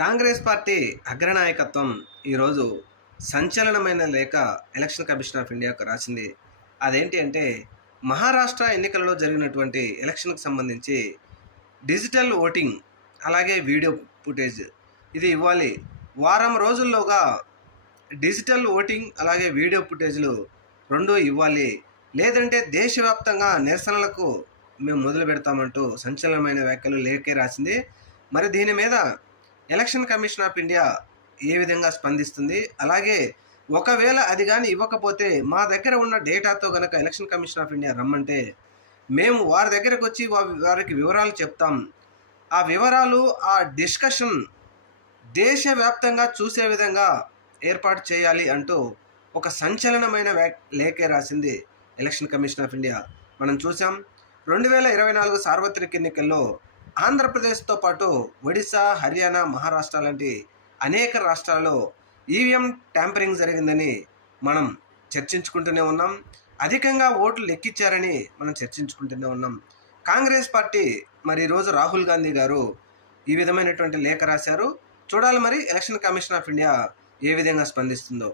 Congress party అగ్రనాయకత్వం ఈరోజు సంచలనమైన లేఖ election commission of ఇండియాకు రాసింది. అదేంటి అంటే, మహారాష్ట్ర ఎన్నికలలో జరిగినటువంటి ఎలక్షన్కి సంబంధించి డిజిటల్ ఓటింగ్ అలాగే వీడియో ఫుటేజ్ ఇది ఇవ్వాలి. వారం రోజుల్లోగా డిజిటల్ ఓటింగ్ అలాగే వీడియో ఫుటేజ్లు రెండూ ఇవ్వాలి. లేదంటే దేశవ్యాప్తంగా నిరసనలకు మేము మొదలు పెడతామంటూ సంచలనమైన వ్యాఖ్యలు లేఖే రాసింది. మరి దీని మీద ఎలక్షన్ కమిషన్ ఆఫ్ ఇండియా ఏ విధంగా స్పందిస్తుంది, అలాగే ఒకవేళ అది కానీ ఇవ్వకపోతే మా దగ్గర ఉన్న డేటాతో కనుక ఎలక్షన్ కమిషన్ ఆఫ్ ఇండియా రమ్మంటే మేము వారి దగ్గరకు వచ్చి వారికి వివరాలు చెప్తాం. ఆ వివరాలు, ఆ డిస్కషన్ దేశవ్యాప్తంగా చూసే విధంగా ఏర్పాటు చేయాలి అంటూ ఒక సంచలనమైన లేఖే రాసింది ఎలక్షన్ కమిషన్ ఆఫ్ ఇండియా. మనం చూసాం 2024 సార్వత్రిక ఎన్నికల్లో ఆంధ్రప్రదేశ్తో పాటు ఒడిశా, హర్యానా, మహారాష్ట్ర లాంటి అనేక రాష్ట్రాల్లో ఈవీఎం ట్యాంపరింగ్ జరిగిందని మనం చర్చించుకుంటూనే ఉన్నాం. అధికంగా ఓట్లు లెక్కించారని మనం చర్చించుకుంటూనే ఉన్నాం. కాంగ్రెస్ పార్టీ మరి ఈరోజు రాహుల్ గాంధీ గారు ఈ విధమైనటువంటి లేఖ రాశారు. చూడాలి మరి ఎలక్షన్ కమిషన్ ఆఫ్ ఇండియా ఏ విధంగా స్పందిస్తుందో.